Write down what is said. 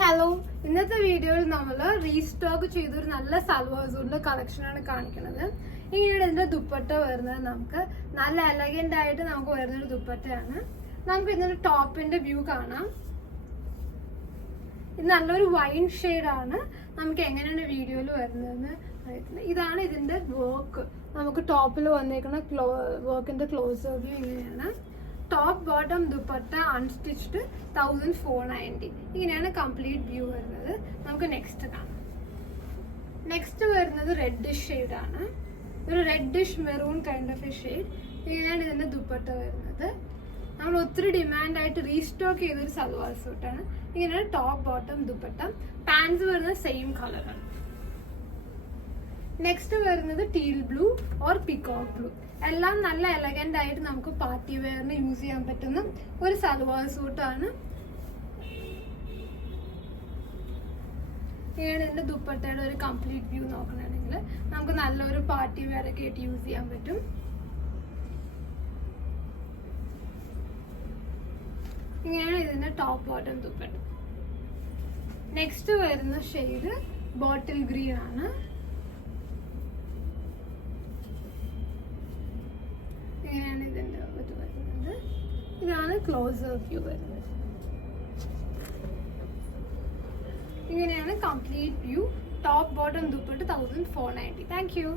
Hello, ഇന്നത്തെ വീഡിയോയിൽ നമ്മൾ റീസ്റ്റോക്ക് ചെയ്തൊരു നല്ല സൽവാർ സൂട്ടിന്റെ കളക്ഷനാണ് കാണിക്കുന്നത്. ഇങ്ങനെയാണ് ഇതിന്റെ ദുപ്പട്ട വരുന്നത്. നമുക്ക് നല്ല എലഗന്റ് ആയിട്ട് നമുക്ക് വരുന്നൊരു ദുപ്പട്ടയാണ്. നമുക്ക് ഇതിന്റെ ടോപ്പിന്റെ വ്യൂ കാണാം. ഇത് നല്ലൊരു വൈൻ ഷെയ്ഡാണ്. നമുക്ക് എങ്ങനെയാണ് വീഡിയോയിൽ വരുന്നതെന്ന് അറിയത്തില്ല. ഇതാണ് ഇതിന്റെ വർക്ക്. നമുക്ക് ടോപ്പിൽ വന്നേക്കുന്ന വർക്കിന്റെ ക്ലോസ് വ്യൂ ഇങ്ങനെയാണ്. Top bottom dupatta unstitched 1490. ഇങ്ങനെയാണ് കംപ്ലീറ്റ് വ്യൂ വരുന്നത്. നമുക്ക് നെക്സ്റ്റ് കാണാം. നെക്സ്റ്റ് വരുന്നത് റെഡിഷ് ഷെയ്ഡാണ്. ഒരു reddish maroon kind of A shade. ഇങ്ങനെയാണ് ഇതിന്റെ ദുപ്പട്ട വരുന്നത്. നമ്മൾ ഒത്തിരി ഡിമാൻഡായിട്ട് റീസ്റ്റോക്ക് ചെയ്തൊരു സൽവാർ സൂട്ടാണ്. ഇങ്ങനെയാണ് ടോപ്പ് ബോട്ടം ദുപ്പട്ട. പാൻസ് വരുന്നത് സെയിം കളറാണ്. നെക്സ്റ്റ് വരുന്നത് teal blue or peacock blue. എല്ലാം നല്ല എലഗന്റ് ആയിട്ട് നമുക്ക് പാർട്ടി വെയറിന് യൂസ് ചെയ്യാൻ പറ്റുന്ന ഒരു സൽവാർ സൂട്ടാണ്. ഇങ്ങനെ ഇതിന്റെ ദുപ്പട്ടയുടെ ഒരു കംപ്ലീറ്റ് വ്യൂ നോക്കണമെങ്കിൽ നമുക്ക് നല്ലൊരു പാർട്ടി വെയർ ഒക്കെ ആയിട്ട് യൂസ് ചെയ്യാൻ പറ്റും. ഇങ്ങനെയാണ് ഇതിന്റെ ടോപ്പ് ബോട്ടം ദുപ്പട്ട. നെക്സ്റ്റ് വരുന്ന ഷെയ്ഡ് ബോട്ടിൽ ഗ്രീൻ ആണ്. ഇങ്ങനെയാണ് ഇതിന്റെ ഇത് വരുന്നത്. ഇതാണ് ക്ലോസർ വ്യൂ വരുന്നത്. ഇങ്ങനെയാണ് complete view. Top bottom dupatta 1490. Thank you.